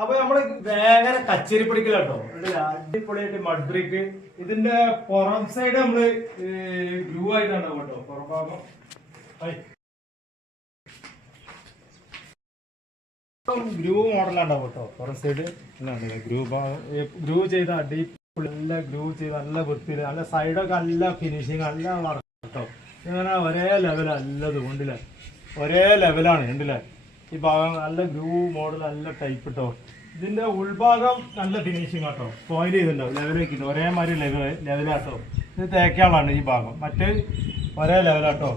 അപ്പൊ നമ്മള് വേഗം കച്ചേരി പിടിക്കലാട്ടോ അടിപൊളിയായിട്ട് മഡ് ബ്രിക്ക്. ഇതിന്റെ പുറം സൈഡ് നമ്മള് ഗ്രൂ ആയിട്ടാണ് കേട്ടോ. പുറം ഭാഗം ഗ്രൂ മോഡലാണ്ടാവും കേട്ടോ. പുറം സൈഡ് ഗ്രൂ ചെയ്ത അടിപൊളി നല്ല ഗ്രൂ ചെയ്ത് നല്ല വൃത്തിയിൽ നല്ല സൈഡൊക്കെ നല്ല ഫിനിഷിങ് നല്ല വർക്ക് കേട്ടോ. ഇങ്ങനെ ഒരേ ലെവൽ നല്ലത് കൊണ്ടില്ലേ, ഒരേ ലെവലാണ് കണ്ടില്ലേ. ഈ ഭാഗം നല്ല ഗ്രൂ മോഡൽ നല്ല ടൈപ്പ് കേട്ടോ. ഇതിന്റെ ഉൾഭാഗം നല്ല ഫിനിഷിങ് കേട്ടോ. പോയിന്റ് ചെയ്തിട്ടുണ്ടാവും ലെവലാക്കിയിട്ട് ഒരേമാതിരി ലെവലാട്ടോ. ഇത് തേക്കാളാണ് ഈ ഭാഗം, മറ്റേ ഒരേ ലെവലാട്ടോ.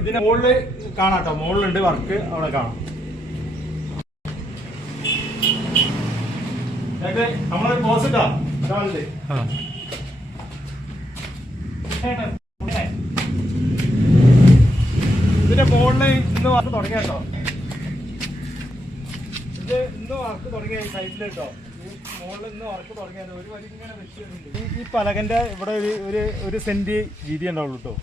ഇതിന്റെ മുകളിൽ കാണാട്ടോ, മുകളിലുണ്ട് വർക്ക്, അവിടെ കാണാം. നമ്മള് പോസ് ഇട്ടാ ഇതിന്റെ മുകളിൽ ഇന്ന് വർക്ക് തുടങ്ങിയ കേട്ടോ. ഇത് ഇന്ന് വർക്ക് തുടങ്ങിയ സൈഡിൽ കേട്ടോ. ഈ മുകളിൽ ഇന്ന് വർക്ക് തുടങ്ങിയത് ഒരു വരി ഇങ്ങനെ വെച്ചിട്ടുണ്ട്. ഈ പലകന്റെ ഇവിടെ ഒരു സെന്റ് വീതി ഉണ്ടാവുള്ളൂ കേട്ടോ.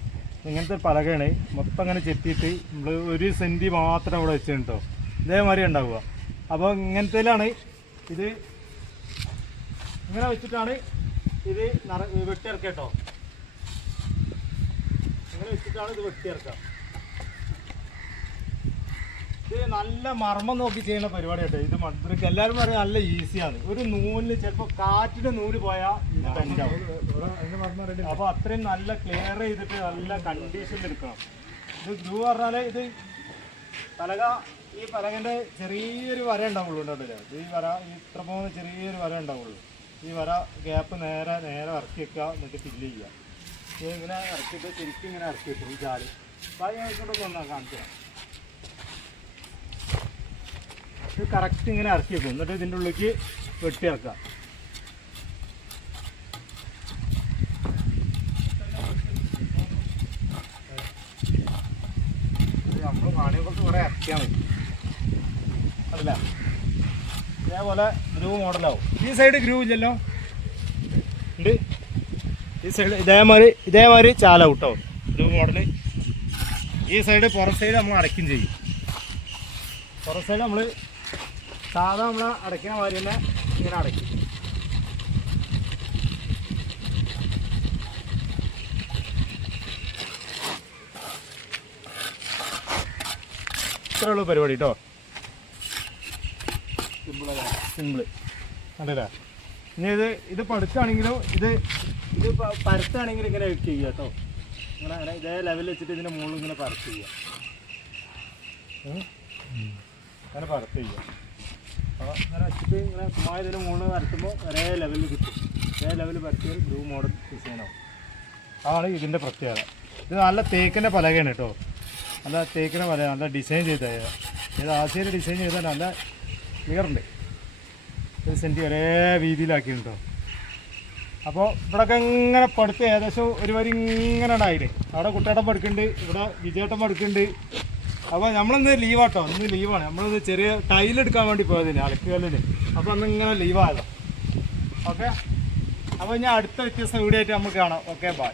ഇങ്ങനത്തെ ഒരു പലകയാണ്. മൊത്തം അങ്ങനെ ചെത്തിയിട്ട് നമ്മൾ ഒരു സെന്റ് മാത്രം ഇവിടെ വെച്ചിട്ടുണ്ടോ. ഇതേമാതിരി ഉണ്ടാവുക. അപ്പോൾ ഇങ്ങനത്തേലാണ് ഇത്. ഇങ്ങനെ വെച്ചിട്ടാണ് ഇത് വെട്ടിയിറക്കുക കേട്ടോ. ഇങ്ങനെ വെച്ചിട്ടാണ് ഇത് വെട്ടിയിറക്കുക. ഇത് നല്ല മർമ്മം നോക്കി ചെയ്യുന്ന പരിപാടി കേട്ടോ. ഇത് മഡ് ബ്രിക്ക് എല്ലാവരും പറയും നല്ല ഈസിയാണ്. ഒരു നൂലിൽ ചിലപ്പോൾ കാറ്റിന് നൂല് പോയാൽ ഇത് ബെൻഡാവും. അപ്പോൾ അത്രയും നല്ല ക്ലിയർ ചെയ്തിട്ട് നല്ല കണ്ടീഷനിൽ എടുക്കണം. ഇത് ഗ്രൂ പറഞ്ഞാൽ ഇത് പലക, ഈ പലകൻ്റെ ചെറിയൊരു വര ഉണ്ടാവുള്ളൂ കേട്ടോ. ഈ വര ഇത്ര പോകുന്ന ചെറിയൊരു വര ഉണ്ടാവുള്ളൂ. ഈ വര ഗ്യാപ്പ് നേരെ ഇറക്കി വെക്കുക, എന്നിട്ട് ഫില്ല് ചെയ്യുക. ഇങ്ങനെ ഇറക്കിയിട്ട് ശരിക്കും ഇങ്ങനെ ഇറക്കി വെക്കും. ഈ ചാല് കൊണ്ടൊക്കെ ഒന്നാ കാണിച്ചു. ഇത് കറക്റ്റ് ഇങ്ങനെ ഇറക്കി വെക്കും. എന്നിട്ട് ഇതിൻ്റെ ഉള്ളിലേക്ക് വെട്ടി ഇറക്കുക. നമ്മൾ പാണിയെ കുറച്ച് കുറേ ഇറക്കിയാൽ മതി അതല്ല. ഇതേപോലെ ഗ്രൂ മോഡലാവും. ഈ സൈഡ് ഗ്രൂ ഇല്ലല്ലോ, ഉണ്ട്. ഈ സൈഡ് ഇതേമാതിരി ചാലാവും കേട്ടോ ഗ്രൂ മോഡല്. ഈ സൈഡ് പുറം സൈഡ് നമ്മൾ അടയ്ക്കും ചെയ്യും. പുറം സൈഡ് നമ്മൾ സാധാ നമ്മൾ അടയ്ക്കുന്ന മാതിരി തന്നെ ഇങ്ങനെ അടയ്ക്കും. ഇത്രേ ഉള്ളൂ പരിപാടി കേട്ടോ. സിമ്പിള് കണ്ടില്ലേ. ഇനി ഇത് പടുക്കുകയാണെങ്കിലും ഇത് പരത്താണെങ്കിലും ഇങ്ങനെ ചെയ്യുക കേട്ടോ. ഇങ്ങനെ ഇതേ ലെവലിൽ വെച്ചിട്ട് ഇതിൻ്റെ മുകളിൽ ഇങ്ങനെ പരത്ത് ചെയ്യുക. അങ്ങനെ പരത്ത് ചെയ്യുക. അപ്പോൾ ഇങ്ങനെ വെച്ചിട്ട് ഇങ്ങനെ സുമ്മായി ഇതിൻ്റെ മുകളിൽ പരത്തുമ്പോൾ ഒരേ ലെവലിൽ കിട്ടും. ഒരേ ലെവലിൽ പരത്തിയ ഗ്രൂ മോഡൽ ഡിസൈനാവും. അതാണ് ഇതിൻ്റെ പ്രത്യേകത. ഇത് നല്ല തേക്കിൻ്റെ പലകയാണ് കേട്ടോ. നല്ല തേക്കിൻ്റെ പലക, നല്ല ഡിസൈൻ ചെയ്താൽ ഇത് ആശയം ഡിസൈൻ ചെയ്താൽ നല്ല ക്ലിയറുണ്ട്. ഒരു സെൻറ്റ് ഒരേ വീതിയിലാക്കിയിട്ടുണ്ടോ. അപ്പോൾ ഇവിടെയൊക്കെ ഇങ്ങനെ പടുത്ത് ഏകദേശം ഒരു വരി ഇങ്ങനെ ഉണ്ടായില്ലേ. അവിടെ കുട്ടേട്ടൻ പടുക്കുന്നുണ്ട്, ഇവിടെ വിജയേട്ടൻ പടുക്കുന്നുണ്ട്. അപ്പോൾ നമ്മളിന്ന് ലീവാട്ടോ, ഇന്ന് ലീവാണ്. നമ്മളിത് ചെറിയ ടൈലെടുക്കാൻ വേണ്ടി പോയതിന് അലക്കുകല്ലിന്. അപ്പോൾ അന്ന് ഇങ്ങനെ ലീവായതോ. ഓക്കെ, അപ്പോൾ ഞാൻ അടുത്ത വ്യത്യസ്ത വീഡിയോ ആയിട്ട് നമുക്ക് കാണാം. Okay, by.